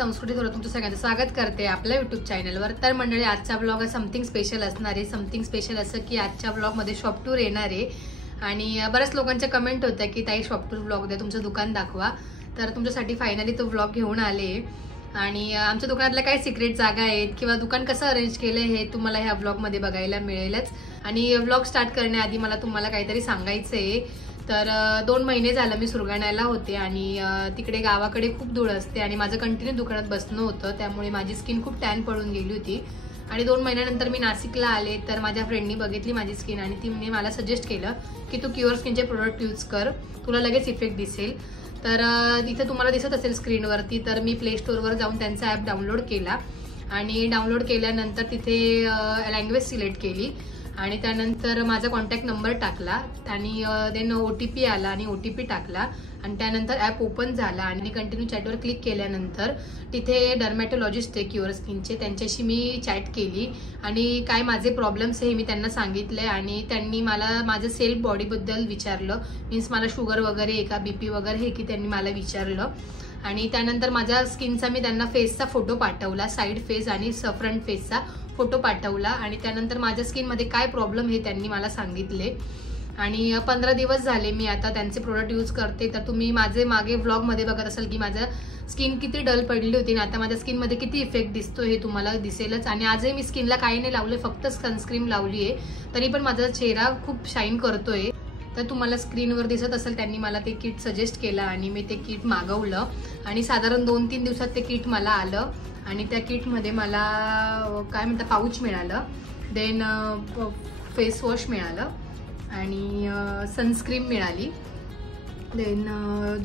संस्कृती थोरात तुमचं सगळ्यांचं स्वागत करते आपल्या यूट्यूब चॅनलवर। तर मंडळी आजचा ब्लॉग समथिंग स्पेशल असणार आहे। समथिंग स्पेशल असं की आजच्या ब्लॉगमध्ये शॉप टूर येणार आहे आणि बऱ्याच लोकांचे कमेंट होत्या की ताई शॉप टूर ब्लॉग द्या, तुमचं दुकान दाखवा। तर तुमच्यासाठी फायनली तो ब्लॉग घेऊन आले आणि आमच्या दुकानातल्या काय सिक्रेट जागा आहेत किंवा दुकान कसं अरेंज केलं हे तुम्हाला ह्या ब्लॉगमध्ये बघायला मिळेलच। आणि ब्लॉग स्टार्ट करण्याआधी मला तुम्हाला काहीतरी सांगायचं आहे। तर 2 महिने झालं मी सुरगाण्याला होते आणि तिकडे गावाकडे खूप धूळ असते आणि माझं कंटिन्यू दुकानात बसणं होतं, त्यामुळे माझी स्किन खूप टॅन पडून गेली होती। आणि 2 महिन्यानंतर मी नाशिकला आले तर माझ्या फ्रेंडनी बघितली माझी स्किन आणि तिने मला सजेस्ट केलं की तू क्युअर स्किनचे प्रोडक्ट यूज कर, तुला लगेच इफेक्ट दिसेल। तर इथे तुम्हाला दिसत असेल स्क्रीनवरती, तर मी प्ले स्टोअरवर जाऊन त्यांचा ॲप डाउनलोड केला आणि डाउनलोड केल्यानंतर तिथे लँग्वेज सिलेक्ट केली आणि त्यानंतर माझा कॉन्टॅक्ट नंबर टाकला आणि देन OTP आला आणि OTP टाकला आणि त्यानंतर ॲप ओपन झाला आणि कंटिन्यू चॅटवर क्लिक केल्यानंतर तिथे डर्मॅटोलॉजिस्ट आहे क्युअर स्किनचे, त्यांच्याशी मी चॅट केली आणि काय माझे प्रॉब्लेम्स हे मी त्यांना सांगितले आणि त्यांनी मला माझं सेल्फ बॉडीबद्दल विचारलं, मीन्स मला शुगर वगैरे आहे का, BP वगैरे हे की त्यांनी मला विचारलं। आणि त्यानंतर माझ्या स्किनचा मी त्यांना फेसचा फोटो पाठवला, साईड फेस आणि फ्रंट फेसचा फोटो पाठवला आणि त्यानंतर माझ्या स्किनमध्ये काय प्रॉब्लेम हे त्यांनी मला सांगितले। आणि 15 दिवस झाले मी आता त्यांचे प्रोडक्ट यूज करते। तर तुम्ही माझे मागे व्लॉगमध्ये बघत असाल की माझं स्किन किती डल पडली होती आणि आता माझ्या स्किनमध्ये किती इफेक्ट दिसतो हे तुम्हाला दिसेलच। आणि आजही मी स्किनला काही नाही लावले, फक्त सनस्क्रीन लावली आहे, तरी पण माझा चेहरा खूप शाईन करतोय। तर तुम्हाला स्क्रीनवर दिसत असेल त्यांनी मला ते किट सजेस्ट केलं आणि मी ते किट मागवलं आणि साधारण 2-3 दिवसात ते किट मला आलं आणि त्या किटमध्ये मला काय म्हणतात पाऊच मिळालं, देन फेस वॉश मिळालं आणि सनस्क्रीम मिळाली, देन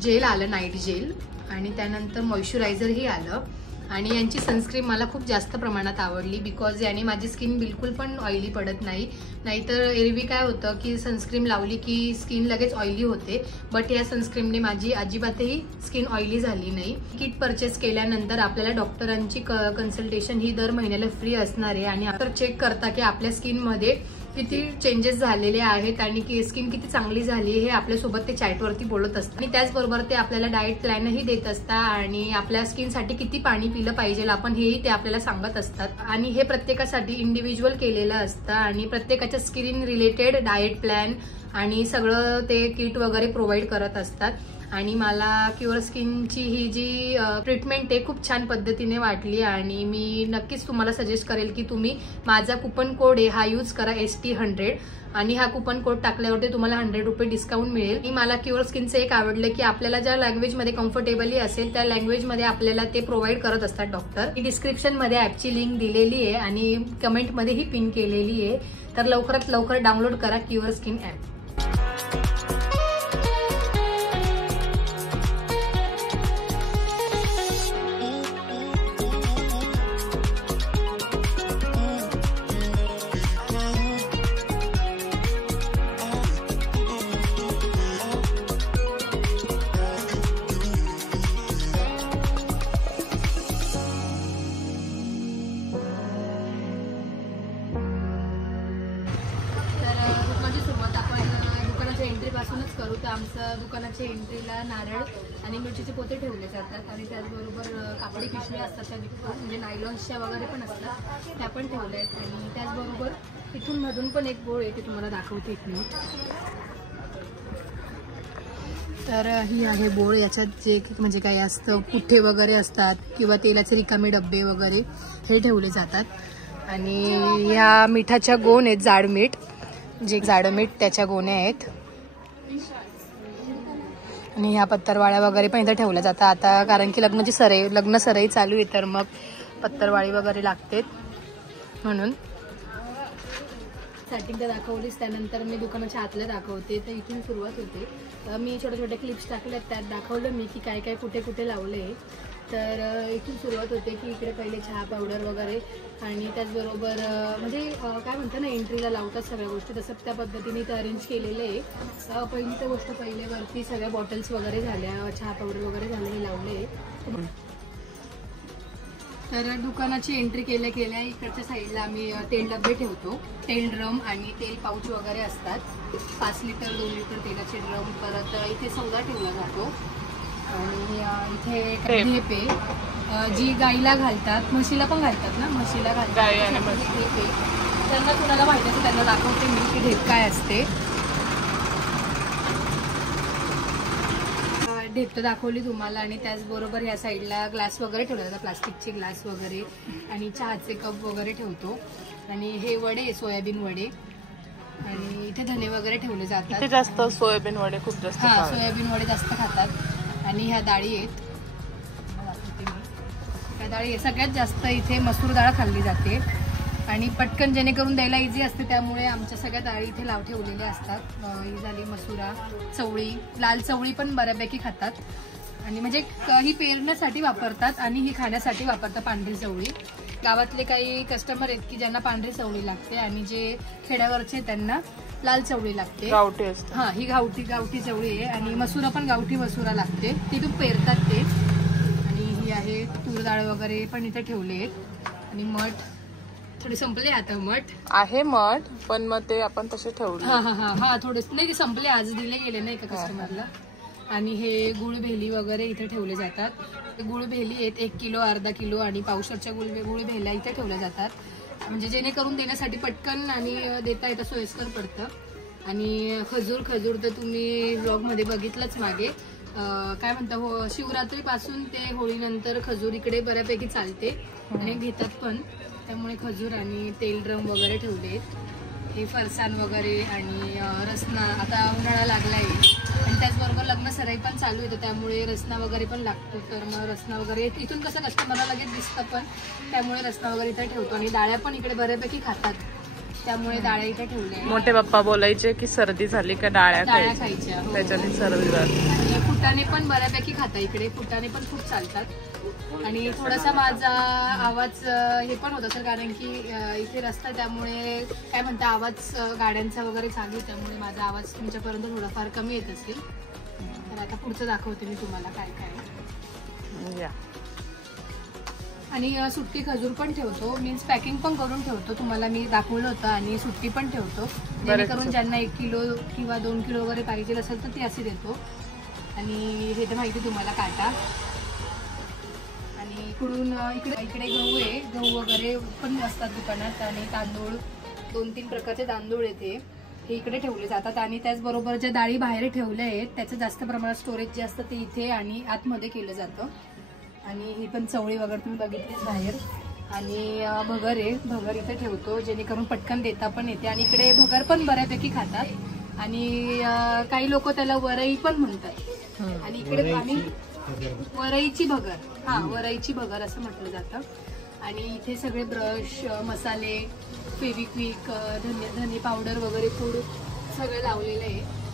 जेल आलं, नाईट जेल आणि त्यानंतर मॉइश्चरायझरही आलं। आणि यांची सनस्क्रीन मला खूप जास्त प्रमाणात आवडली बिकॉज याने माझी स्किन बिलकुल पण ऑइली पडत नाही। नाहीतर एरवी काय होतं की सनस्क्रीन लावली की स्किन लगेच ऑइली होते, बट या सनस्क्रीनने माझी अजिबातही स्किन ऑइली झाली नाही। किट परचेस केल्यानंतर आपल्याला डॉक्टरांची कन्सल्टेशन ही दर महिन्याला फ्री असणार आहे आणि आपण चेक करता की आपल्या स्किनमध्ये किती चेंजेस झालेले आहेत आणि की स्किन किती चांगली झाली हे आपल्यासोबत ते चॅटवरती बोलत असतात आणि त्याचबरोबर ते आपल्याला डाएट प्लॅनही देत असतात आणि आपल्या स्किनसाठी किती पाणी पिलं पाहिजे आपण हेही ते आपल्याला सांगत असतात। आणि हे प्रत्येकासाठी इंडिव्हिज्युअल केलेलं असतं आणि प्रत्येकाच्या स्किन रिलेटेड डाएट प्लॅन आणि सगळं ते किट वगैरे प्रोव्हाइड करत असतात। आणि मला क्युअर स्किनची ही जी ट्रीटमेंट आहे खूप छान पद्धतीने वाटली आणि मी नक्कीच तुम्हाला सजेस्ट करेल की तुम्ही माझा कुपन कोड आहे हा यूज करा ST100 आणि हा कुपन कोड टाकल्यावरती तुम्हाला 100 रुपये डिस्काउंट मिळेल। आणि मला क्युअर स्किनचं एक आवडलं की आपल्याला ज्या लँग्वेजमध्ये कम्फर्टेबली असेल त्या लँग्वेजमध्ये आपल्याला ते प्रोव्हाइड करत असतात डॉक्टर। मी डिस्क्रिप्शनमध्ये ॲपची लिंक दिलेली आहे आणि कमेंटमध्येही पिन केलेली आहे, तर लवकरात लवकर डाउनलोड करा क्युअर स्किन ॲप। पासूनच करू तर आमचं दुकानाच्या एंट्रीला नारळ आणि मिरचीचे पोते ठेवले जातात आणि त्याचबरोबर कापडी पिशव्या असतात त्या म्हणजे नायलॉन्सच्या वगैरे पण असतात त्या पण ठेवल्या आहेत। आणि त्याचबरोबर इथून मधून पण एक बोळ आहे ते तुम्हाला दाखवते एक मिनिट। तर ही आहे बोळ, याच्यात जे म्हणजे काही असतं पुठ्ठे वगैरे असतात किंवा तेलाचे रिकामे डब्बे वगैरे हे ठेवले जातात। आणि ह्या मिठाच्या गोण आहेत, जाड मीठ, जे जाड मीठ त्याच्या गोण्या आहेत आणि ह्या पत्तरवाळ्या वगैरे पण इथं ठेवल्या जातात आता, कारण की लग्न सरई चालू आहे तर मग पत्तरवाळी वगैरे लागते म्हणून। स्टार्टिंगला दाखवलीच, त्यानंतर मी दुकानाच्या आतलं दाखवते। तर इथून सुरुवात होते, मी छोट्या छोट्या क्लिप्स टाकल्यात त्यात दाखवलं मी की काय काय कुठे कुठे लावले। तर इथून सुरुवात होते की इकडे पहिले चहा पावडर वगैरे आणि त्याचबरोबर म्हणजे काय म्हणतात ना एंट्रीला लावतात सगळ्या गोष्टी, तसं त्या पद्धतीने ते अरेंज केलेलं आहे। पहिली तर गोष्ट पहिल्यावरती सगळ्या बॉटल्स वगैरे झाल्या, चहा पावडर वगैरे झाले हे लावले। तर दुकानाची एंट्री केल्या केल्या इकडच्या साईडला आम्ही तेल डबे ठेवतो, तेल ड्रम आणि तेल पाऊच वगैरे असतात। 5 लिटर 2 लिटर तेलाचे ड्रम, परत इथे सौदा ठेवला जातो आणि इथे ढेप आहे, जी गाईला घालतात, म्हशीला पण घालतात ना, म्हशीला घालतात ढेप आहे. त्यांना कुणाला माहिती आहे त्यांना दाखवते मी की ढेप काय असते. ढेप तर दाखवली तुम्हाला. आणि त्याचबरोबर या साईडला ग्लास वगैरे ठेवले जातात, प्लास्टिकचे ग्लास वगैरे, आणि चहाचे कप वगैरे ठेवतो. आणि हे वडे, सोयाबीन वडे, आणि इथे धने वगैरे ठेवले जातात. इथे जास्त सोयाबीन वडे खूप जास्त, हा सोयाबीन वडे जास्त खातात. आणि ह्या डाळी आहेत, ह्या डाळी सगळ्यात जास्त इथे मसूर डाळ खाल्ली जाते. आणि पटकन जेणेकरून द्यायला इझी असते, त्यामुळे आमच्या सगळ्या डाळी इथे ठेवलेल्या असतात. ही झाली मसुरा, चवळी, लाल चवळी पण बऱ्यापैकी खातात. आणि म्हणजे ही पेरण्यासाठी वापरतात आणि ही खाण्यासाठी वापरतात पांढरी चवळी. गावातले काही कस्टमर आहेत की ज्यांना पांढरी चवळी लागते, आणि जे खेड्यावरचे त्यांना लाल चवळी लागते, गावठी असते. हा ही गावठी चवळी आहे. आणि मसुरा पण गावठी मसुरा लागते, ती पण पेरतात ते. आणि ही आहे तूर डाळ वगैरे पण इथे ठेवले आहेत. आणि मठ थोडे संपले आता, मठ आहे मठ, पण मग ते आपण तसे ठेवले. हा थोडेच नाही, ते संपले, आज दिले गेले नाही का कस्टमरला. आणि हे गुळ भेली वगैरे इथे ठेवले जातात. गुळ भेली आहेत 1 किलो, अर्धा किलो आणि पावशरच्या गुळ भेल्या इथे ठेवल्या जातात, म्हणजे जेणेकरून देण्यासाठी पटकन आणि देता येतं, सोयीस्कर पडतं. आणि खजूर तर तुम्ही व्लॉगमध्ये बघितलंच मागे, काय म्हणता, हो, शिवरात्रीपासून ते होळीनंतर खजूर इकडे बऱ्यापैकी चालते आणि घेतात पण, त्यामुळे खजूर आणि तेल ड्रम वगैरे ठेवले. हे फरसाण वगैरे आणि रसना, आता उन्हाळा लागला आहे आणि त्याचबरोबर लग्न सराई पण चालू येतं, त्यामुळे रसना वगैरे पण लागतो. तर मग रसना वगैरे इथून कसं कस्टमरला लगेच दिसतं पण, त्यामुळे रसना वगैरे इथे ठेवतो. आणि डाळ्या पण इकडे बऱ्यापैकी खातात, त्यामुळे डाळ्या इथे ठेवल्या. मोठे पप्पा बोलायचे की सर्दी झाली का डाळ्या खायच्या, त्याच्याने सर्दी झाली. आणि फुटाणे पण बऱ्यापैकी खातात इकडे, फुटाणे पण खूप चालतात. आणि थोडासा माझा आवाज हे पण होत असेल, कारण की इथे रस्ता, त्यामुळे काय म्हणता, आवाज गाड्यांचा वगैरे चालू, त्यामुळे माझा आवाज तुमच्यापर्यंत थोडाफार कमी येत असेल. तर आता पुढचं दाखवते मी तुम्हाला काय काय. आणि सुट्टी खजूर पण ठेवतो, मीन्स पॅकिंग पण करून ठेवतो, तुम्हाला मी दाखवलं होतं. आणि सुट्टी पण ठेवतो, जेणेकरून ज्यांना 1 किलो किंवा 2 किलो वगैरे पाहिजे असेल तर ती अशी देतो. आणि हे तर माहिती तुम्हाला काटा. आणि इकडून इकडे गहू आहे, गहू वगैरे पण असतात दुकानात. आणि तांदूळ, 2-3 प्रकारचे तांदूळ येते, हे इकडे ठेवले जातात. आणि त्याचबरोबर ज्या डाळी बाहेर ठेवल्या आहेत त्याचं जास्त प्रमाणात स्टोरेज जे असतं ते इथे आणि आतमध्ये केलं जातं. आणि ही पण चवळी वगैरे तुम्ही बघितलीच बाहेर. आणि भगर आहे, भगर इथे ठेवतो, जेणेकरून पटकन देता पण येते. आणि इकडे भगर पण बऱ्यापैकी खातात, आणि काही लोक त्याला वरई पण म्हणतात. आणि इकडे आम्ही वरईची भगर, वरईची भगर असं म्हटलं जातं. आणि इथे सगळे ब्रश, मसाले, फेविक्विक, धने पावडर वगैरे पूड सगळं लावलेलं आहे.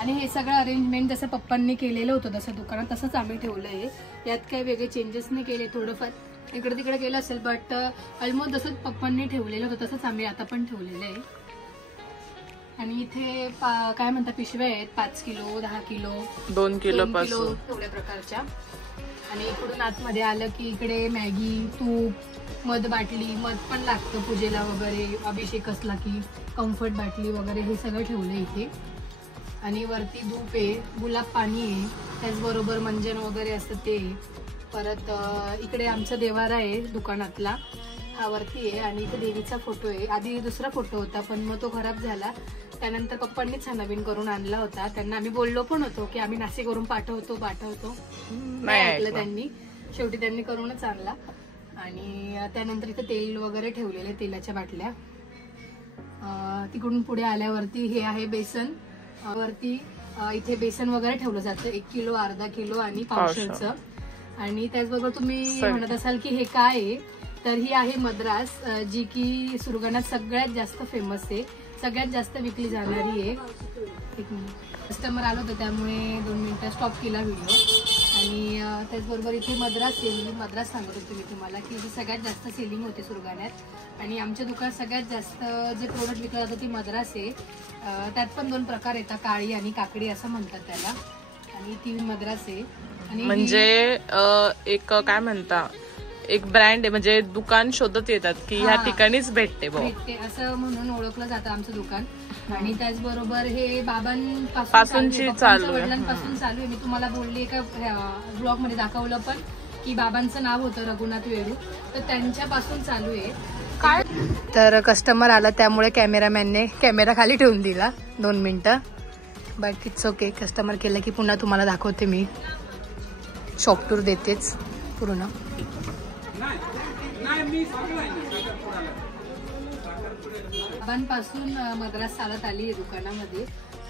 आणि हे सगळं अरेंजमेंट जसं पप्पांनी केलेलं होतं तसं दुकानात, तसंच आम्ही ठेवलं आहे. यात काही वेगळे चेंजेस नाही केले, थोडंफार इकडे तिकडे केलं असेल, बट ऑलमोस्ट जसंच पप्पांनी ठेवलेलं होतं तसंच आम्ही आता पण ठेवलेलं आहे. आणि इथे काय म्हणतात, पिशव्या आहेत 5 किलो, 10 किलो, 2 किलो एवढ्या प्रकारच्या. आणि इकडून आतमध्ये आलं की इकडे मॅगी, तूप, मध बाटली, मध पण लागतं पूजेला वगैरे, अभिषेक असला की, कम्फर्ट बाटली वगैरे हे सगळं ठेवलं इथे. आणि वरती धूप आहे, गुलाब पाणी आहे, त्याचबरोबर मंजन वगैरे असतं ते. परत इकडे आमचा देवारा आहे दुकानातला, हा वरती आहे. आणि इथे देवीचा फोटो आहे, आधी दुसरा फोटो होता पण मग तो खराब झाला, त्यानंतर पप्पांनीच हा नवीन करून आणला होता. त्यांना आम्ही बोललो पण होतो की आम्ही नाशिकवरून पाठवतो, नाही ऐकलं त्यांनी, शेवटी त्यांनी करूनच आणला. आणि त्यानंतर इथे तेल वगैरे ठेवलेले, तेलाच्या बाटल्या. तिकडून पुढे आल्यावरती हे आहे बेसन, वरती इथे बेसन वगैरे ठेवलं जातं 1 किलो, अर्धा किलो आणि पावशेरचं. आणि त्याचबरोबर तुम्ही म्हणत असाल की हे काय आहे, तर ही आहे मद्रास, जी की सुरगाण्यात सगळ्यात जास्त फेमस आहे, सगळ्यात जास्त विकली जाणारी आहे. 1 मिनिट, कस्टमर आलं होतं त्यामुळे 2 मिनिटं स्टॉप केला व्हिडिओ. आणि त्याचबरोबर इथे मद्रास आहे, मद्रास सांगत होते मी तुम्हाला की ही सगळ्यात जास्त सेलिंग होते सुरगाण्यात. आणि आमच्या दुकानात सगळ्यात जास्त जे प्रोडक्ट विकलं जातं ती मद्रास आहे. त्यात पण 2 प्रकार येतात, काळी आणि काकडी असं म्हणतात त्याला. आणि ती मद्रास आहे. आणि म्हणजे एक काय म्हणता, एक ब्रँड आहे, म्हणजे दुकान शोधत येतात की ह्या ठिकाणीच भेटते असं म्हणून ओळखलं जातं आमचं दुकान. आणि त्याचबरोबर हे पासूनची चालू आहे. वडिलांपासून चालू आहे. मी तुम्हाला बोलली एका ब्लॉग मध्ये दाखवलं पण की बाबांचं नाव होतं रघुनाथ वेरू, तर त्यांच्यापासून चालू आहे. काय तर कस्टमर आला त्यामुळे कॅमेरामॅनने कॅमेरा खाली ठेवून दिला 2 मिनिटं, बट इट्स ओके. कस्टमर केलं की पुन्हा तुम्हाला दाखवते मी, शॉप टूर देतेच पूर्ण. बाबांपासून मद्रास चालत आली आहे दुकानामध्ये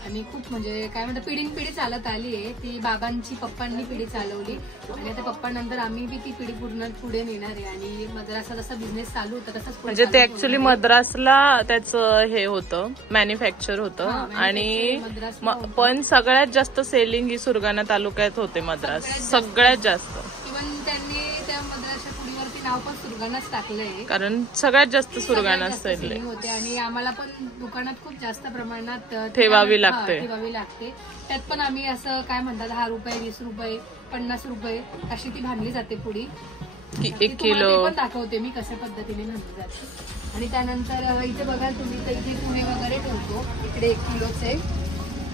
आणि खूप म्हणजे काय म्हणतात पिढी चालत आली आहे. ती बाबांची पप्पांनी पिढी चालवली आणि आता पप्पांनंतर आम्ही बी ती पिढी पूर्ण पुढे नेणार आहे. आणि मद्रासचा जसा बिझनेस चालू होता तसाच म्हणजे ते ऍक्च्युअली मद्रासला त्याचं हे होतं, मॅन्युफॅक्चर होतं. आणि पण सगळ्यात जास्त सेलिंग ही सुरगाणा तालुक्यात होते मद्रास, सगळ्यात जास्त. इव्हन त्यांनी त्या मद्रासच्या पुढीवरती नाव पण सुरगाणाच टाकलंय, कारण सगळ्यात जास्त सुरगाणा सेलिंग होते. आणि आम्हाला पण दुकानात खूप जास्त प्रमाणात ठेवावी लागते. त्यात पण आम्ही असं काय म्हणतात 10 रुपये 20 रुपये 50 रुपये अशी ती भांडली जाते पुढी. 1 किलो पण दाखवते मी कशा पद्धतीने भांडली जाते. आणि त्यानंतर इथे बघाल तुम्ही तर इथे पोहे वगैरे ठेवतो. इकडे 1 किलोचे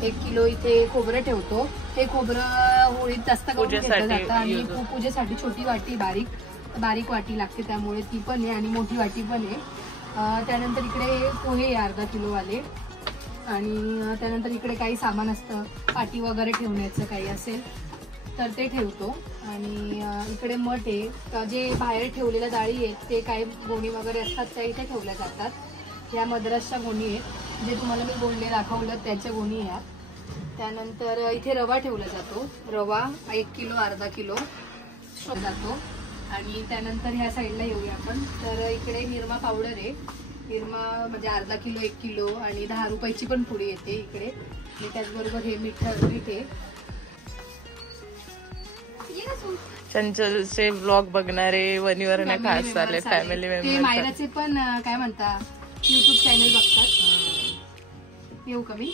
1 किलो इथे खोबरं ठेवतो. हे खोबरं होळीत जास्त करून घेतलं जातं आणि पूजेसाठी छोटी वाटी बारीक वाटी लागते त्यामुळे ती पण आहे आणि मोठी वाटी पण आहे. त्यानंतर इकडे पोहे 1/2 किलो वाले. आणि त्यानंतर इकडे काही सामान असतं, पाटी वगैरे ठेवण्याचं काही असेल तर ते ठेवतो. आणि इकडे मठ आहे, जे बाहेर ठेवलेल्या डाळी आहेत ते काही गोणी वगैरे असतात त्या इथे ठेवल्या जातात. ह्या मद्रासच्या गोणी आहेत, जे तुम्हाला मी बोलले दाखवलं त्याच्या गोणी ह्या. त्यानंतर इथे रवा ठेवला जातो, रवा 1 किलो 1/2 किलो जातो. आणि त्यानंतर ह्या साईडला येऊया आपण, तर इकडे निरमा पावडर आहे. निरमा म्हणजे 1/2 किलो 1 किलो आणि 10 रुपयाची पण पुडी येते इकडे. आणि त्याचबरोबर हे मीठ आहे. चंचलचे ब्लॉग बघणारे वनीवरने खास झाले फॅमिली मेंबर. मायराचे पण काय म्हणता युट्यूब चॅनल बघतात. येऊ का मी?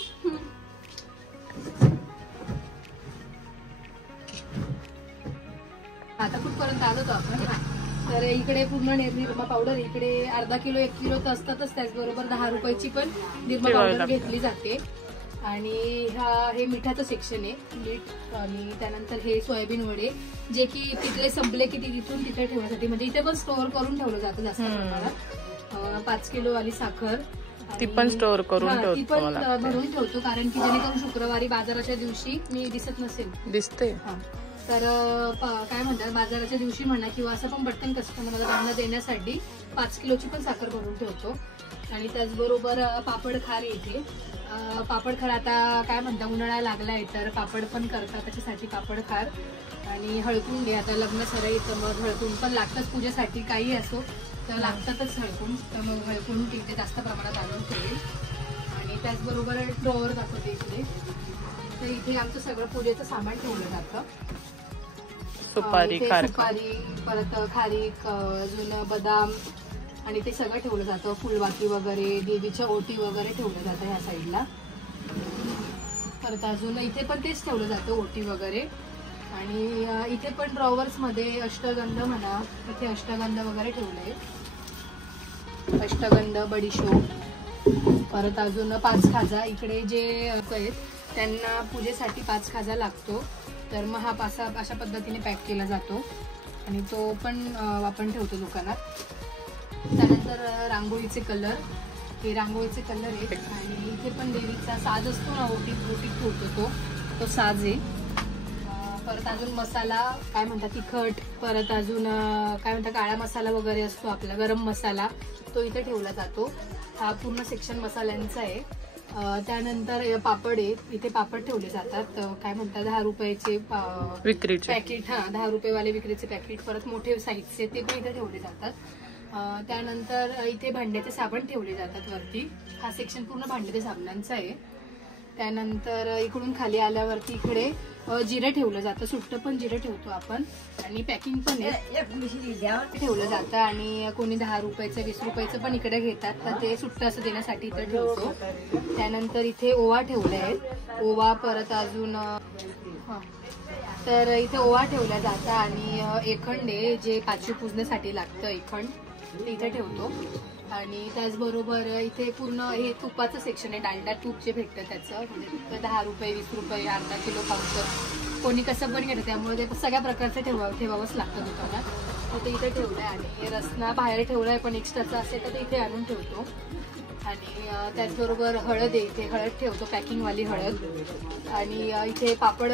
आता कुठपर्यंत आलो होतो आपण. तर इकडे पूर्ण निरमा पावडर इकडे 1/2 किलो 1 किलो तर असतातच. त्याचबरोबर 10 रुपयाची पण निरमा पावडर घेतली जाते. आणि हे मिठाचं सेक्शन आहे, मीठ. आणि त्यानंतर हे सोयाबीन वडे, जे की तिथले संपले की तिथून तिथे ठेवण्यासाठी, म्हणजे इथे पण स्टोअर करून ठेवलं जातं जास्त प्रमाणात. 5 किलो वाली साखर ती पण स्टोअर करून ती पण भरून ठेवतो, कारण की जेणेकरून शुक्रवारी बाजाराच्या दिवशी मी दिसत नसेल. दिसते तर काय म्हणतात बाजाराच्या दिवशी म्हणा किंवा असं पण पटकन कस्टमरला त्यांना देण्यासाठी 5 किलोची पण साखर भरून ठेवतो. आणि त्याचबरोबर पापड खार इथे. पापड खार आता काय म्हणता उन्हाळा लागलाय तर पापड पण करतात, त्याच्यासाठी पापड खार. आणि हळकुंड घे, आता लग्न सराई तर मग हळकुंड पण लागतंच पूजेसाठी, काही असो तर लागतातच हळकुंड. तर मग हळकुंड इथे जास्त प्रमाणात आणून ठेवेल. आणि त्याचबरोबर ड्रॉवर दाखवते इकडे. तर इथे आमचं सगळं पूजेचं सामान ठेवलं जातं. सुपारी, परत खारीक, अजून बदाम आणि ते सगळं ठेवलं जातं. फुलवाती वगैरे, देवीच्या ओटी वगैरे ठेवलं जातं ह्या साईडला. परत अजून इथे पण तेच ठेवलं जातं, ओटी वगैरे. आणि इथे पण ड्रॉवर्स मध्ये अष्टगंध म्हणा, इथे अष्टगंध वगैरे ठेवलंय. अष्टगंध, बडीशोप, परत अजून 5 खाजा. इकडे जे आहेत त्यांना पूजेसाठी 5 खाजा लागतो, तर मग हा अशा पद्धतीने पॅक केला जातो आणि तो पण आपण ठेवतो दुकानात. त्यानंतर रांगोळीचे कलर, हे रांगोळीचे कलर आहेत. आणि इथे पण देवीचा साज असतो ना, ओटी ठेवतो तो साज आहे. परत अजून मसाला काय म्हणतात तिखट, परत अजून काय म्हणतात काळा मसाला वगैरे असतो आपला, गरम मसाला, तो इथे ठेवला जातो. हा पूर्ण सेक्शन मसाल्यांचा आहे. त्यानंतर पापड आहे, इथे पापड ठेवले जातात. काय म्हणतात 10 रुपयाचे विक्रीचे पॅकेट, 10 रुपयेवाले विक्रीचे पॅकेट. परत मोठे साईजचे ते पण इथे ठेवले जातात. त्यानंतर इथे भांड्याचे साबण ठेवले जातात वरती. हा सेक्शन पूर्ण भांड्याच्या साबणांचा आहे. त्यानंतर इकडून खाली आल्यावरती इकडे जिरं ठेवलं जातं, सुट्ट पण जिरं ठेवतो आपण. आणि पॅकिंग पण ठेवलं जातं. आणि कोणी 10 रुपयाचं 20 रुपयाचं पण इकडे घेतात, तर ते सुट्ट असं देण्यासाठी इथे ठेवतो. त्यानंतर इथे ओवा ठेवले आहेत, ओवा. परत अजून तर इथे ओवा ठेवला जाता. आणि एखंड आहे, जे पाचवी पूजण्यासाठी लागतं एखंड, ते इथे ठेवतो. आणि त्याचबरोबर इथे पूर्ण हे तुपाचं सेक्शन आहे. डालडा तूप जे भेटतं त्याचं, म्हणजे 10 रुपये 20 रुपये अर्धा किलो पावशर कोणी कसं पण घेतं, त्यामुळे ते सगळ्या प्रकारचं ठेवावंच लागतं दुकानात. तर ते इथे ठेवलं आहे. आणि रसना बाहेर ठेवलं आहे, पण एक्स्ट्राचं असेल तर ते इथे आणून ठेवतो. आणि त्याचबरोबर हळद आहे, इथे हळद ठेवतो, पॅकिंगवाली हळद. आणि इथे पापड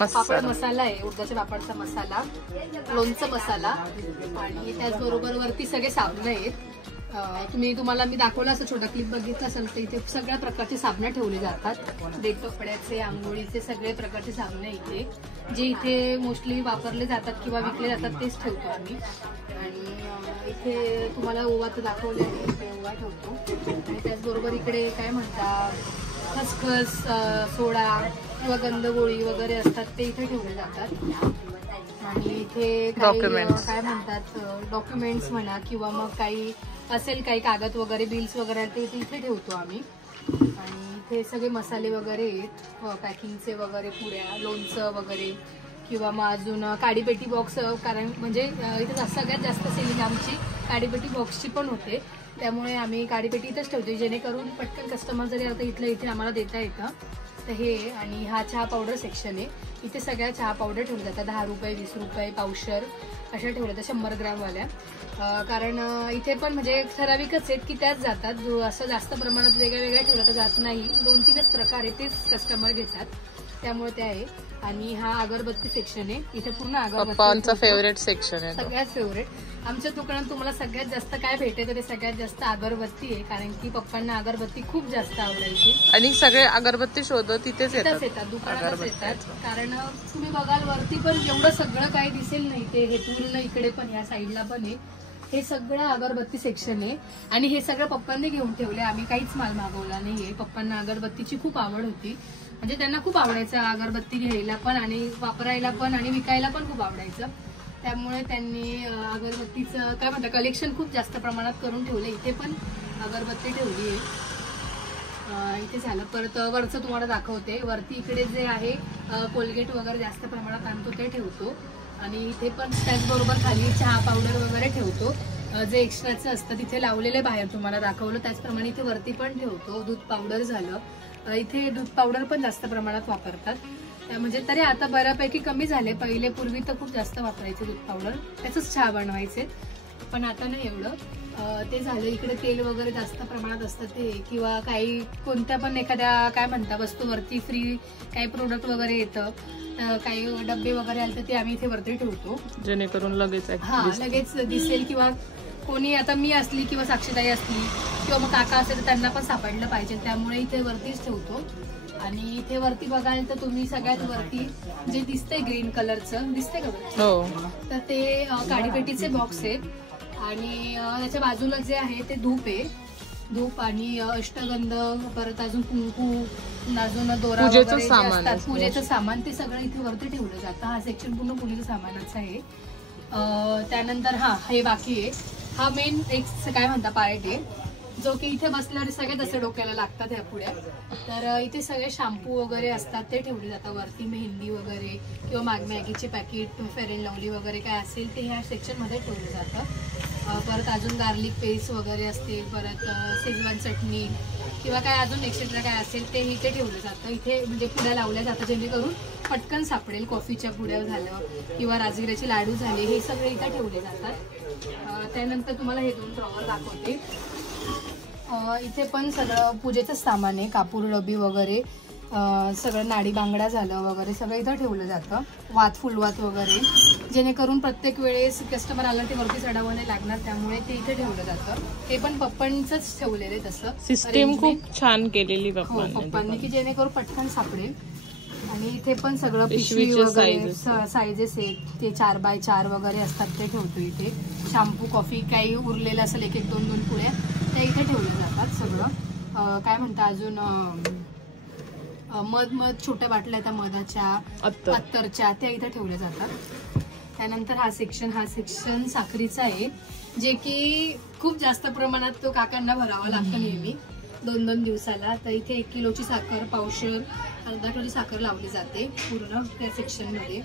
पापड मसाला आहे, उडदाच्या पापडचा मसाला, लोणचं मसाला. आणि त्याचबरोबर वरती सगळे साबणं आहेत. तुम्हाला मी दाखवलं असं छोटा क्लिप बघितलं असेल तर इथे सगळ्या प्रकारचे साबणं ठेवले जातात. कपड्याचे, आंघोळीचे सगळे प्रकारचे साबणं इथे, जे इथे मोस्टली वापरले जातात किंवा विकले जातात तेच ठेवतो आम्ही. आणि इथे तुम्हाला ओवा तर दाखवले आहे, इथे ओवा ठेवतो. आणि त्याचबरोबर इकडे काय म्हणता खसखस, सोडा किंवा गंधगोळी वगैरे असतात ते इथे ठेवले जातात. आणि इथे काय म्हणतात डॉक्युमेंट्स म्हणा किंवा मग काही असेल काही कागद वगैरे बिल्स वगैरे ते इथे ठेवतो आम्ही. आणि इथे सगळे मसाले वगैरे आहेत, पॅकिंगचे वगैरे, पुड्या, लोणचं वगैरे, किंवा मग अजून काडीपेटी बॉक्स. कारण म्हणजे इथे सगळ्यात जास्त सेलिंग आमची काडीपेटी बॉक्सची पण होते, त्यामुळे आम्ही काडीपेटी इथंच ठेवतो, जेणेकरून पटकन कस्टमर जरी आता इथलं इथे आम्हाला देता येतं. तर हे. आणि हा चहा पावडर सेक्शन आहे, इथे सगळ्या चहा पावडर ठेवल्या जातात. 10 रुपये 20 रुपये पावशर अशा ठेवल्या जातात, 100 ग्रॅमवाल्या. कारण इथे पण म्हणजे ठराविकच आहेत की त्याच जातात, असं जास्त प्रमाणात वेगळ्या ठेवल्या तर जात नाही. 2-3च प्रकार आहे, तेच कस्टमर घेतात, त्यामुळे ते आहे. आणि हा अगरबत्ती सेक्शन आहे, इथे पूर्ण अगरबत्ती फेवरेट सेक्शन आहे, सगळ्यात फेवरेट. आमच्या दुकानात तुम्हाला सगळ्यात जास्त काय भेटेल तर ते सगळ्यात जास्त अगरबत्ती आहे, कारण की पप्पांना अगरबत्ती खूप जास्त आवडायची. आणि सगळे अगरबत्ती शोधत तिथेच येतात, दुकानातच येतात. कारण तुम्ही बघाल वरती पण जेवढं सगळं काही दिसेल नाही ते हे पूर्ण इकडे पण ह्या साईडला पण आहे, हे सगळं अगरबत्ती सेक्शन आहे. आणि हे सगळं पप्पांनी घेऊन ठेवले, आम्ही काहीच माल मागवला नाहीये. पप्पांना अगरबत्तीची खूप आवड होती, म्हणजे त्यांना खूप आवडायचं अगरबत्ती घ्यायला पण आणि वापरायला पण आणि विकायला पण खूप आवडायचं, त्यामुळे त्यांनी अगरबत्तीचं काय म्हणतात कलेक्शन खूप जास्त प्रमाणात करून ठेवलं. इथे पण अगरबत्ती ठेवली आहे. इथे झालं. परत वरचं तुम्हाला दाखवते, वरती इकडे जे आहे कोलगेट वगैरे जास्त प्रमाणात आणतो ते ठेवतो. आणि इथे पण त्याचबरोबर खाली चहा पावडर वगैरे ठेवतो, जे एक्स्ट्राचं असतं तिथे लावलेले बाहेर तुम्हाला दाखवलं त्याचप्रमाणे इथे वरती पण ठेवतो. दूध पावडर झालं, इथे दूध पावडर पण जास्त प्रमाणात वापरतात, म्हणजे तरी आता बऱ्यापैकी कमी झाले. पहिले पूर्वी तर खूप जास्त वापरायचे दूध पावडर, त्याचंच चहा बनवायचे, पण आता नाही एवढं. ते झालं. इकडे तेल वगैरे जास्त प्रमाणात असतं ते, किंवा काही कोणत्या पण एखाद्या काय म्हणता वस्तूवरती फ्री काही प्रोडक्ट वगैरे येतं, काही डब्बे वगैरे आले तर ते आम्ही इथे वरती ठेवतो, जेणेकरून लगेच दिसेल. किंवा कोणी आता मी असली किंवा साक्षीताई असली किंवा मग काका असेल तर त्यांना पण सापडलं पाहिजे, त्यामुळे इथे वरतीच ठेवतो. आणि इथे वरती बघाल तर तुम्ही सगळ्यात वरती जे दिसतंय ग्रीन कलरचं दिसतंय का, तर ते काडीपेटीचे बॉक्स आहेत. आणि त्याच्या बाजूला जे आहे ते धूप आहे, धूप आणि अष्टगंध, परत अजून कुंकू, अजून दोरा वगैरे असतात पूजेचं सामान, ते सगळं इथे वरती ठेवलं जातं. हा सेक्शन पूर्ण पूजेचं सामानाचं आहे. त्यानंतर हे बाकी आहे, हा मेन एक काय म्हणता पार्ट आहे, जो की इथे बसल्यावर सगळ्यात असं डोक्याला लागतात ह्या पुढ्या. तर इथे सगळे शॅम्पू वगैरे असतात ते ठेवले जातात वरती, मेहंदी वगैरे किंवा मॅगीचे पॅकेट, फेअर अँड लवली वगैरे काय असेल ते ह्या सेक्शनमध्ये ठेवलं जातं. परत अजून गार्लिक पेस्ट वगैरे असतील, परत शेजवान चटणी किंवा काय अजून एक्सेट्रा काय असेल ते इथे ठेवलं जातं. इथे म्हणजे पुड्या लावल्या जातात, जेणेकरून पटकन सापडेल. कॉफीच्या पुड्या झालं किंवा राजगिऱ्याचे लाडू झाले, हे सगळे इथे ठेवले जातात. त्यानंतर तुम्हाला हे 2 ड्रॉवर दाखवते. इथे पण सगळं पूजेचं सामान आहे, कापूर डबी वगैरे, सगळं नाडी बांगडा झालं वगैरे सगळं इथं ठेवलं जातं. वात फुलवात वगैरे, जेणेकरून प्रत्येक वेळेस कस्टमर आला ते वरती चढावं नाही लागणार, त्यामुळे ते इथे ठेवलं जातं. हे पण पप्पांचंच ठेवलेलं आहे, तसं सिस्टीम खूप छान केलेली पप्पांनी की जेणेकरून पटकन सापडेल. आणि इथे पण सगळं पिशवी वगैरे साईजेस आहेत, ते 4x4 वगैरे असतात ते ठेवतो इथे. शॅम्पू, कॉफी काही उरलेलं असेल 1-2 पुड्या त्या इथे ठेवले जातात. सगळं काय म्हणता अजून मध छोट्या बाटल्या त्या मधाच्या, अत्तरच्या, त्या इथे ठेवल्या जातात. त्यानंतर हा सेक्शन साखरीचा आहे, जे की खूप जास्त प्रमाणात तो काकांना भरावा लागतो नेहमी 2-2 दिवसाला. तर इथे 1 किलोची साखर, पावशर, अर्धा किलोची साखर लावली जाते पूर्ण त्या सेक्शनमध्ये.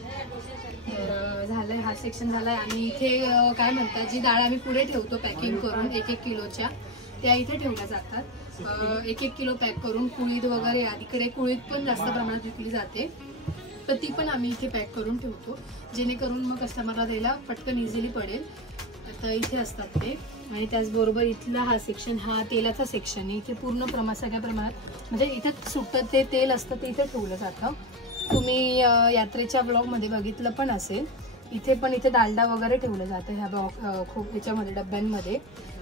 तर झालंय, हा सेक्शन झालाय. आणि इथे काय म्हणतात जी डाळ आम्ही पुढे ठेवतो पॅकिंग करून 1-1 किलोच्या, त्या इथे ठेवल्या जातात. 1-1 किलो पॅक करून. कुळीद वगैरे इकडे कुळीद पण जास्त प्रमाणात विकली जाते, तर ती पण आम्ही इथे पॅक करून ठेवतो, जेणेकरून मग कस्टमरला द्यायला पटकन इझिली पडेल. आता इथे असतात ते. आणि त्याचबरोबर इथला हा सेक्शन, हा तेलाचा सेक्शन आहे. इथे पूर्ण सगळ्या प्रमाणात म्हणजे इथे सुटतं ते तेल असतं ते इथे ठेवलं जातं. तुम्ही यात्रेच्या ब्लॉगमध्ये बघितलं पण असेल. इथे पण इथे डालडा वगैरे ठेवलं जातं ह्या खूप याच्यामध्ये डब्यांमध्ये.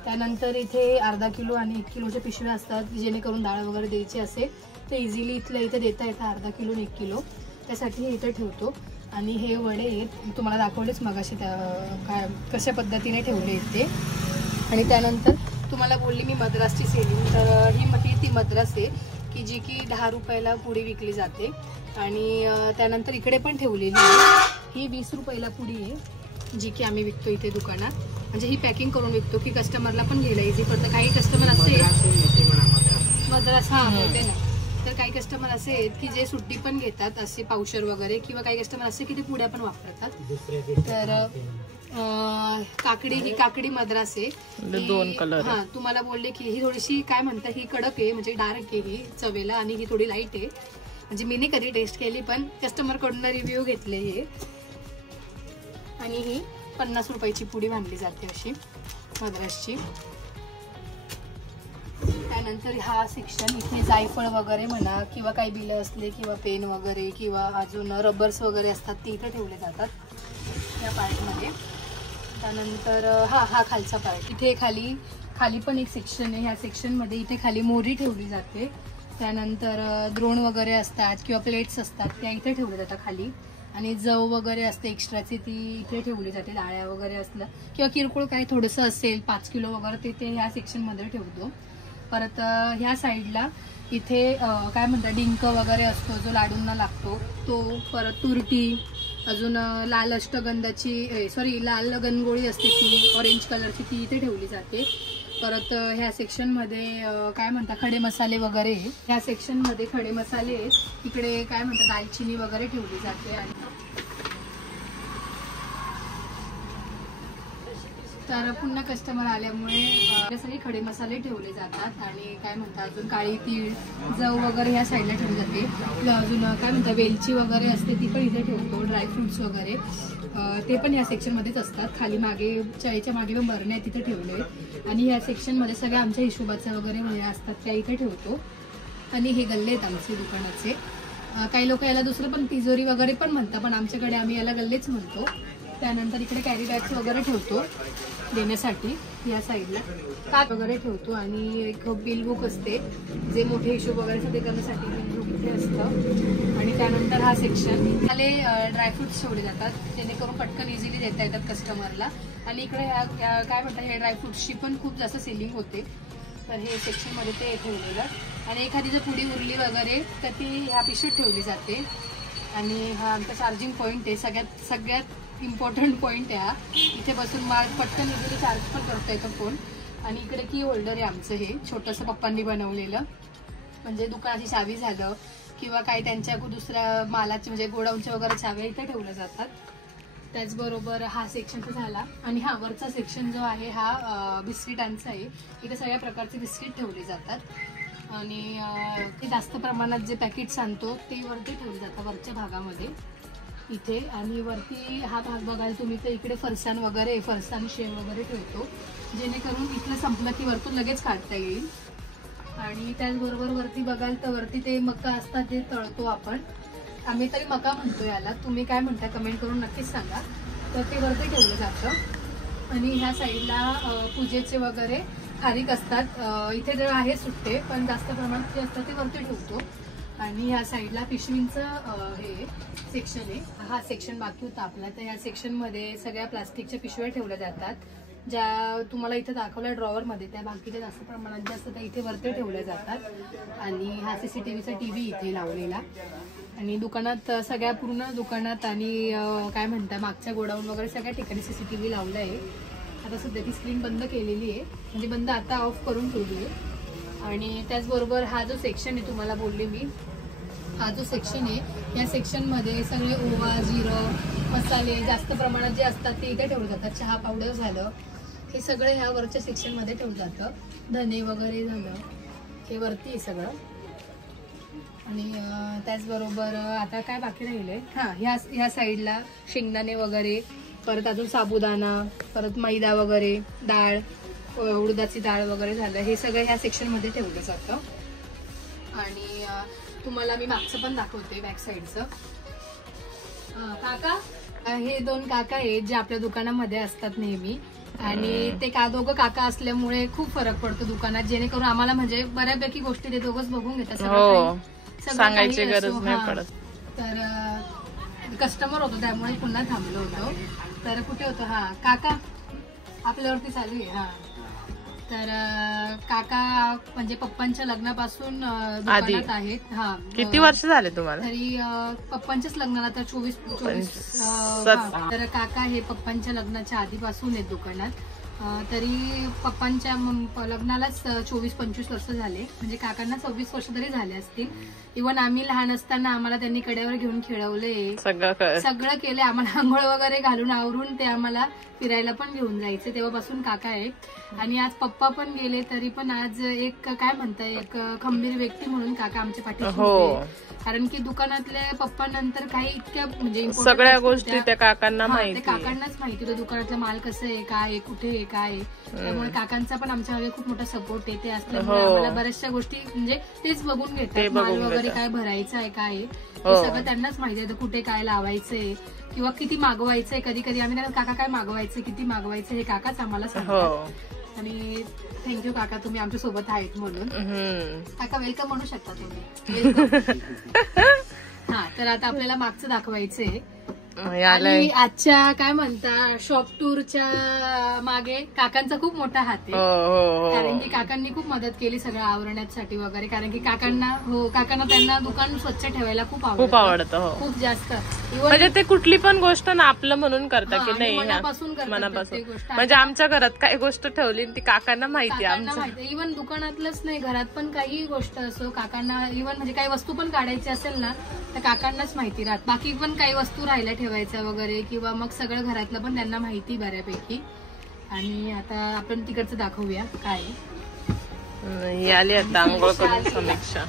त्यानंतर इथे अर्धा किलो आणि 1 किलोच्या पिशव्या असतात, जेणेकरून डाळ वगैरे द्यायची असेल तर इझिली इथे देता येतं. अर्धा किलो आणि 1 किलो त्यासाठी हे इथे ठेवतो. आणि हे वडे तुम्हाला दाखवलेच मगाशी काय कशा पद्धतीने ठेवले ते. आणि त्यानंतर तुम्हाला बोलली मी मद्रासची सेलिंग, तर ही ती मद्रास आहे की जी की 10 रुपयाला पुडी विकली जाते. आणि त्यानंतर इकडे पण ठेवलेली आहे, ही 20 रुपयाला पुडी आहे जी की आम्ही विकतो इथे दुकानात. म्हणजे ही पॅकिंग करून विकतो की कस्टमरला पण घ्यायला इझी पडतं. काही कस्टमर असे मद्रास बोलते ना, तर काही कस्टमर असे आहेत की जे सुट्टी पण घेतात असे पावशर वगैरे, किंवा काही कस्टमर असे की ते पुड्या पण वापरतात. तर ही काकडी मद्रास आहे. 2 कलर. हा, तुम्हाला बोलले की ही थोडीशी काय म्हणतात, ही कडक आहे म्हणजे डार्क आहे ही चवेला, आणि ही थोडी लाईट आहे. म्हणजे मी नाही कधी टेस्ट केली, पण कस्टमर कडून रिव्ह्यू घेतले हे. आणि ही 50 रुपयाची पुडी बांधली जाते अशी मद्रासची. त्यानंतर हा सेक्शन, इथे जायफळ वगैरे म्हणा किंवा काही बिलं असले किंवा पेन वगैरे किंवा अजून रबर्स वगैरे असतात ते इथे ठेवले जातात या पार्टमध्ये. त्यानंतर हा खालचा पार्ट, इथे खाली पण एक सेक्शन आहे. ह्या सेक्शनमध्ये इथे खाली मोरी ठेवली जाते. त्यानंतर द्रोण वगैरे असतात किंवा प्लेट्स असतात त्या इथे ठेवल्या जातात खाली. आणि जव वगैरे असते एक्स्ट्राची ती इथे ठेवली जाते. डाळ्या वगैरे असलं किंवा किरकोळ काय थोडंसं असेल 5 किलो वगैरे ते ह्या सेक्शनमध्ये ठेवतो. परत ह्या साईडला इथे काय म्हणतात डिंक वगैरे असतो जो लाडूंना लागतो तो. परत तुरटी, अजून लाल गणगोळी असते ती ऑरेंज कलरची, ती इथे ठेवली जाते. परत ह्या सेक्शनमध्ये काय म्हणतात खडे मसाले वगैरे, ह्या सेक्शनमध्ये खडे मसाले इकडे काय म्हणतात दालचिनी वगैरे ठेवली जाते. आणि तर पुन्हा कस्टमर आल्यामुळे सगळे खडे मसाले ठेवले जातात. आणि काय म्हणतात अजून काळी तीळ, जव वगैरे ह्या साईडला ठेवली जाते. अजून काय म्हणतात वेलची वगैरे असते ती पण इथे ठेवतो. ड्रायफ्रुट्स वगैरे ते पण ह्या सेक्शनमध्येच असतात. खाली मागे चायच्या मागे पण बरण्या तिथे ठेवले. आणि ह्या सेक्शनमध्ये सगळ्या आमच्या हिशोबाच्या वगैरे वह्या असतात त्या इथे ठेवतो. आणि हे गल्ले आहेत आमचे दुकानाचे. काही लोक याला दुसरं पण तिजोरी वगैरे पण म्हणतात, पण आमच्याकडे आम्ही याला गल्लेच म्हणतो. त्यानंतर इकडे कॅरी बॅग्स वगैरे ठेवतो देण्यासाठी या साईडला, काच वगैरे ठेवतो. आणि एक बिल बुक असते जे मोठे हिशोब वगैरे सगळे करण्यासाठी बिल बुक इथे असतं. आणि त्यानंतर हा सेक्शन, इथे ड्रायफ्रुट्स ठेवले जातात जेणेकरून पटकन इझिली देता येतात कस्टमरला. आणि इकडे ह्या काय म्हणतात हे ड्रायफ्रुट्सची पण खूप जास्त सेलिंग होते, तर हे सेक्शनमध्ये ते ठेवलेलं. आणि एखादी जर पुडी उरली वगैरे तर ती ह्या पिशवीत ठेवली जाते. आणि हा आमचा चार्जिंग पॉईंट आहे, सगळ्यात इम्पॉर्टंट पॉईंट आहे हा. इथे बसून पटकन इझिली चार्ज पण करता येतो फोन. आणि इकडे की होल्डर आहे आमचं, हे छोटंसं पप्पांनी बनवलेलं. म्हणजे दुकानाची चावी झालं किंवा काही त्यांच्या दुसऱ्या मालाचे म्हणजे गोडाऊनचे वगैरे चाव्या इथे ठेवल्या जातात. त्याचबरोबर हा सेक्शन तर झाला. आणि हा वरचा सेक्शन जो आहे हा बिस्किटांचा आहे. इथे सगळ्या प्रकारचे बिस्किट ठेवले जातात. आणि जास्त प्रमाणात जे पॅकेट्स आणतो ते वरती ठेवले जातात वरच्या भागामध्ये इथे. आणि वरती हा भाग बघाल तुम्ही तर इकडे फरसाण वगैरे, फरसाण शेव वगैरे ठेवतो, जेणेकरून इथलं संपलं की वरतून लगेच काढता येईल. आणि त्याचबरोबर वरती बघाल तर वरती ते मका असतात ते तळतो आपण. आम्ही तरी मका म्हणतो याला, तुम्ही काय म्हणता कमेंट करून नक्कीच सांगा. तर ते वरती ठेवलं जातं. आणि ह्या साईडला पूजेचे वगैरे खारीक असतात. इथे जर आहे सुट्टे, पण जास्त प्रमाणात जे असतात ते वरती ठेवतो. आणि ह्या साईडला पिशवींचं हे सेक्शन आहे. हा सेक्शन बाकी होता आपला. तर ह्या सेक्शनमध्ये सगळ्या प्लास्टिकच्या पिशव्या ठेवल्या जातात, ज्या तुम्हाला इथे दाखवल्या ड्रॉवरमध्ये, त्या बाकीच्या जास्त प्रमाणात जे असतात त्या इथे वरती ठेवल्या जातात. आणि हा CCTVचा TV इथे लावलेला. आणि दुकानात सगळ्या पूर्ण दुकानात आणि काय म्हणता मागच्या गोडाऊन वगैरे सगळ्या ठिकाणी CCTV लावला आहे. आता सध्या ती स्क्रीन बंद केलेली आहे, म्हणजे बंद आता ऑफ करून ठेवली आहे. आणि त्याचबरोबर हा जो सेक्शन आहे तुम्हाला बोलले मी, हा जो सेक्शन आहे या सेक्शनमध्ये सगळे ओवा, जिरं, मसाले जास्त प्रमाणात जे असतात ते इथे ठेवले जातात. चहा पावडर झालं हे सगळं ह्या वरच्या सेक्शन मध्ये ठेवलं जातं. धने वगैरे झालं हे वरती आहे सगळं. आणि त्याचबरोबर आता काय बाकी राहिले, ह्या साईडला शेंगदाणे वगैरे, परत अजून साबुदाणा, परत मैदा वगैरे, डाळ, उडदाची डाळ वगैरे झालं, हे सगळं ह्या सेक्शन मध्ये ठेवलं जातं. आणि तुम्हाला मी मागचं पण दाखवते, बॅक साईडचं. काका, हे 2 काका आहेत जे आपल्या दुकानामध्ये असतात नेहमी. आणि ते दोघं काका असल्यामुळे खूप फरक पडतो दुकानात, जेणेकरून आम्हाला म्हणजे बऱ्यापैकी गोष्टी ते दोघंच बघून घेतात. सांगायची गरज नाही पडत. तर कस्टमर होतो त्यामुळे पुन्हा थांबलो होतो. तर कुठे होतो, काका आपल्यावरती चालू आहे. तर काका म्हणजे पप्पांच्या लग्नापासून दुकानात आहेत. किती वर्ष झाले तुम्हाला? तरी पप्पांच्याच लग्नाला तर 24. तर काका हे पप्पांच्या लग्नाच्या आधीपासून आहेत दुकानात. तरी पप्पांच्या लग्नालाच 24-25 वर्ष झाले, म्हणजे काकांना 26 वर्ष तरी झाले असतील. इव्हन आम्ही लहान असताना आम्हाला त्यांनी कड्यावर घेऊन खेळवले, सगळं केलं. आम्हाला आंघोळ वगैरे घालून आवरून ते आम्हाला फिरायला पण घेऊन जायचे. तेव्हापासून काका आहे. आणि आज पप्पा पण गेले तरी पण आज एक काय म्हणताय, एक खंबीर व्यक्ती म्हणून काका आमच्या पाठीशी. कारण की दुकानातल्या पप्पांनंतर काही इतक्या म्हणजे सगळ्या गोष्टी त्या काकांना माहिती, काकांनाच माहिती होतं दुकानातला माल कसं आहे, काय आहे, कुठे आहे, काय आहे. त्यामुळे काकांचा पण आमच्या मागे खूप मोठा सपोर्ट आहे. ते असल्यामुळे आम्हाला बऱ्याचशा गोष्टी म्हणजे तेच बघून घेतात. माल वगैरे काय भरायचं आहे, काय आहे, हे सगळं त्यांनाच माहिती आहे. कुठे काय लावायचंय किंवा किती मागवायचंय. कधी कधी आम्ही त्यांना काका काय मागवायचं, किती मागवायचं हे काकाच आम्हाला सांगतात. आणि थँक्यू काका, तुम्ही आमच्या सोबत आहेत म्हणून. काका वेलकम म्हणू शकता तुम्ही. तर आता आपल्याला मागचं दाखवायचंय. आणि आजच्या काय म्हणता शॉप टूरच्या मागे काकांचा खूप मोठा हात आहे. कारण की काकांनी खूप मदत केली सगळं आवरण्यासाठी वगैरे. कारण की काकांना त्यांना दुकान स्वच्छ ठेवायला खूप आवडतं, खूप जास्त. म्हणजे ते कुठली पण गोष्ट ना आपलं म्हणून करतात की नाही, मनापासून. म्हणजे आमच्या घरात काही गोष्ट ठेवली ती काकांना माहिती. इव्हन दुकानातलंच नाही, घरात पण काही गोष्ट असो काकांना, इव्हन म्हणजे काही वस्तू पण काढायची असेल ना तर काकांनाच माहिती राहत. बाकी पण काही वस्तू राहिल्या ठेवायचं वगैरे किंवा मग सगळं घरातलं पण त्यांना माहिती बऱ्यापैकी. आणि आता आपण तिकडचं दाखवूया काय आली आता आंघोळ करून समीक्षा.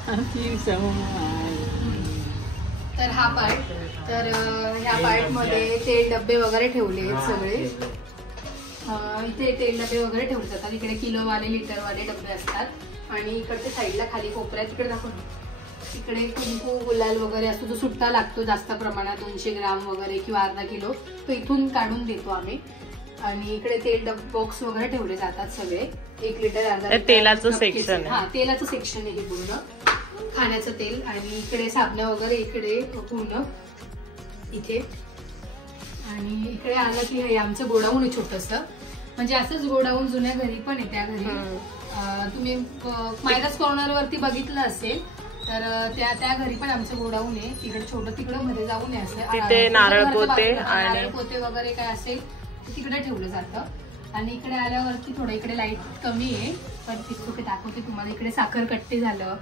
तर हा पार्ट, तर ह्या पार्ट मध्ये तेल डब्बे वगैरे ठेवले सगळे. इथे तेल डबे वगैरे ठेवले जातात. इकडे किलोवाले लिटरवाले डबे असतात. आणि इकडच्या साईडला खाली कोपऱ्यात तिकडे दाखवून इकडे कुंकू गुलाल वगैरे असतो, जो सुट्टा लागतो जास्त प्रमाणात 200 ग्राम वगैरे किंवा अर्धा किलो, तो इथून काढून देतो आम्ही. आणि इकडे तेल बॉक्स वगैरे ठेवले जातात सगळे. 1 लिटर अर्धा तेलाचं सेक्शन. तेलाचं सेक्शन आहे पूर्ण, खाण्याचं तेल. आणि इकडे साबण वगैरे इकडे पूर्ण इथे. आणि इकडे आलं की हे आमचं गोडाऊन आहे छोटस, म्हणजे असंच गोडाऊन जुन्या घरी पण आहे. त्या घरी तुम्ही मायराज कॉर्नर वरती बघितलं असेल तर त्या घरी पण आमचं गोडाऊन आहे. तिकडे छोटं तिकडं मध्ये जाऊन आहे असं, तिथे नारळ पोते वगैरे काय असेल तिकडे ठेवलं जातं. आणि इकडे आल्यावरती थोडं इकडे लाईट कमी आहे पण तिथे दाखवते तुम्हाला. इकडे साखर कट्टे झालं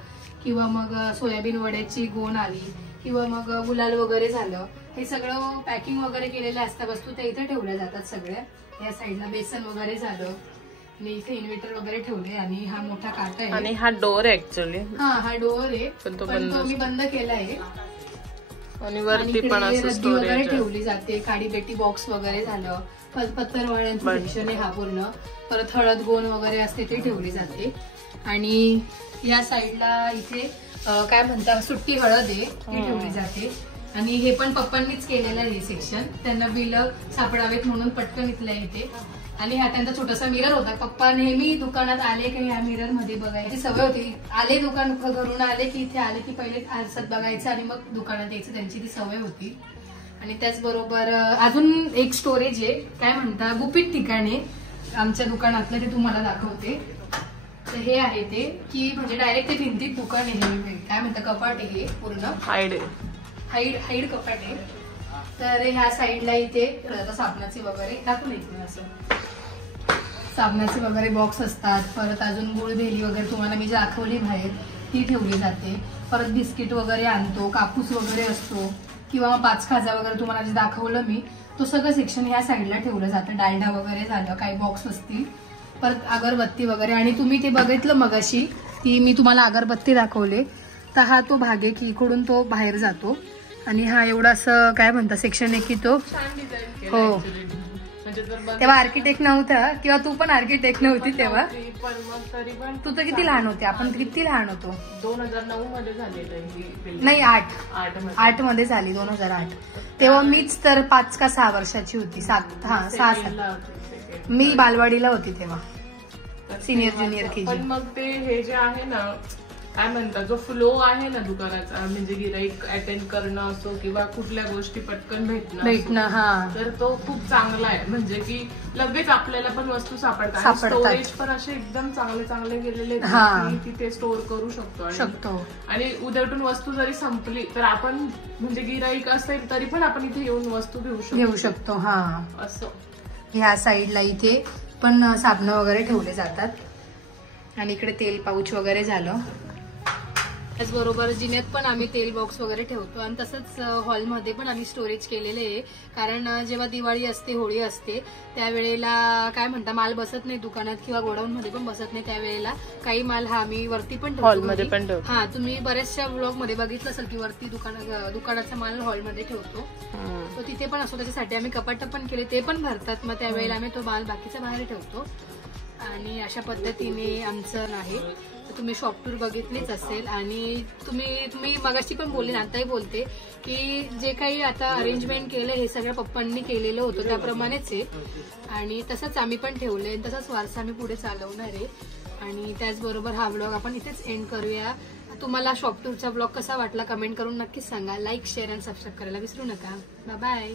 किंवा मग सोयाबीन वड्याची गोण आली किंवा मग गुलाल वगैरे झालं, हे सगळं पॅकिंग वगैरे केलेल्या असतात वस्तू, त्या इथे ठेवल्या जातात सगळ्या. या साईडला बेसन वगैरे झालं. आणि इथे इन्व्हर्टर वगैरे ठेवले. आणि हा मोठा काटा आहे. आणि हा डोर आहे ऍक्च्युअली. हा डोर आहे पण तो मी बंद केला आहे. आणि वरती पण रद्दी वगैरे ठेवली जाते. काडी बेटी बॉक्स वगैरे झालं. पत्तरवाळ्यांचं सेक्शन आहे हा पूर्ण. परत हळद गोण वगैरे असते ते ठेवली जाते. आणि या साईडला इथे काय म्हणतात सुट्टी हळद आहे ती ठेवली जाते. आणि हे पण पप्पांनीच केलेलं आहे सेक्शन. त्यांना बिल सापडावेत म्हणून पटकन इथलं येते. आणि हा त्यांचा छोटासा मिरर होता. पप्पा नेहमी दुकानात आले की ह्या मिरर मध्ये बघायची सवय होती. आले दुकान घरून आले की इथे आले की पहिले आरसात बघायचं आणि मग दुकानात यायचं, त्यांची ती सवय होती. आणि त्याचबरोबर अजून एक स्टोरेज आहे, काय म्हणता गुपित ठिकाणी आमच्या दुकानातलं, ते तुम्हाला दाखवते. तर हे आहे ते की म्हणजे डायरेक्ट ते भिंतीत दुकान आहे, काय म्हणतं कपाट आहे पूर्ण, हाईड कपाट आहे. तर ह्या साईडला इथे साबणाचे वगैरे टाकून येते असं, साबणाचे वगैरे बॉक्स असतात. परत अजून गुळ भेली वगैरे तुम्हाला मी दाखवली बाहेर ती ठेवली जाते. परत बिस्किट वगैरे आणतो, कापूस वगैरे असतो किंवा 5 खाजा वगैरे तुम्हाला जे दाखवलं मी तो सगळं सेक्शन ह्या साईडला ठेवलं जातं. डालडा वगैरे झालं, काही बॉक्स असतील, परत अगरबत्ती वगैरे. आणि तुम्ही ते बघितलं मगाशी ती मी तुम्हाला अगरबत्ती दाखवले, तर हा तो भाग आहे की इकडून तो बाहेर जातो. आणि हा एवढा असं काय म्हणतात सेक्शन आहे की तो हो तेव्हा आर्किटेक्ट नव्हता किंवा तू पण आर्किटेक्ट नव्हती तेव्हा. तू तर किती लहान होती, आपण किती लहान होतो. 2009 मध्ये झालेलं नाही 8 मध्ये झाली 2008. तेव्हा मीच तर 5 का 6 वर्षाची होती. 6 मी बालवाडीला होती तेव्हा, सिनियर ज्युनियर केजी. पण मग ते हे जे आहे ना काय म्हणतात जो फ्लो आहे ना दुकानाचा, म्हणजे गिराईक अटेंड करणं असो किंवा कुठल्या गोष्टी पटकन भेटणं हा, तर तो खूप चांगला आहे. म्हणजे की लगेच आपल्याला पण वस्तू सापडतात. स्टोरेज पण असे एकदम चांगले गेलेले तिथे स्टोअर करू शकतो. आणि उद्याटून वस्तू जरी संपली तर आपण म्हणजे गिराईक असेल तरी पण आपण इथे येऊन वस्तू घेऊ शकतो. हा असं ह्या साईडला इथे पण साबण वगैरे ठेवले जातात. आणि इकडे तेल पाऊच वगैरे झालं. त्याचबरोबर जिन्यात पण आम्ही तेल बॉक्स वगैरे ठेवतो. आणि तसंच हॉलमध्ये पण आम्ही स्टोरेज केलेले आहे. कारण जेव्हा दिवाळी असते, होळी असते, त्यावेळेला काय म्हणता माल बसत नाही दुकानात किंवा गोडाऊन मध्ये पण बसत नाही. त्यावेळेला काही माल हा आम्ही वरती पण ठेवतो, हॉलमध्ये पण ठेवतो. हा तुम्ही बऱ्याचशा ब्लॉग मध्ये बघितलं असेल की वरती दुकानाचा माल हॉलमध्ये ठेवतो. तो तिथे पण असतो. त्याच्यासाठी आम्ही कपाट पण केले, ते पण भरतात. मग त्यावेळेला आम्ही तो माल बाकीचा बाहेर ठेवतो. आणि अशा पद्धतीने आमचं आहे. तुम्ही शॉप टूर बघितलीच असेल. आणि तुम्ही मगाशी पण बोलले, आताही बोलते की जे काही आता अरेंजमेंट केलं हे सगळ्या पप्पांनी केलेलं होतं त्याप्रमाणेच आहे. आणि तसंच आम्ही पण ठेवलंय, तसंच वारसा आम्ही पुढे चालवणार आहे. आणि त्याचबरोबर हा ब्लॉग आपण इथेच एंड करूया. तुम्हाला शॉप टूरचा ब्लॉग कसा वाटला कमेंट करून नक्कीच सांगा. लाईक, शेअर आणि सबस्क्राईब करायला विसरू नका. बाय.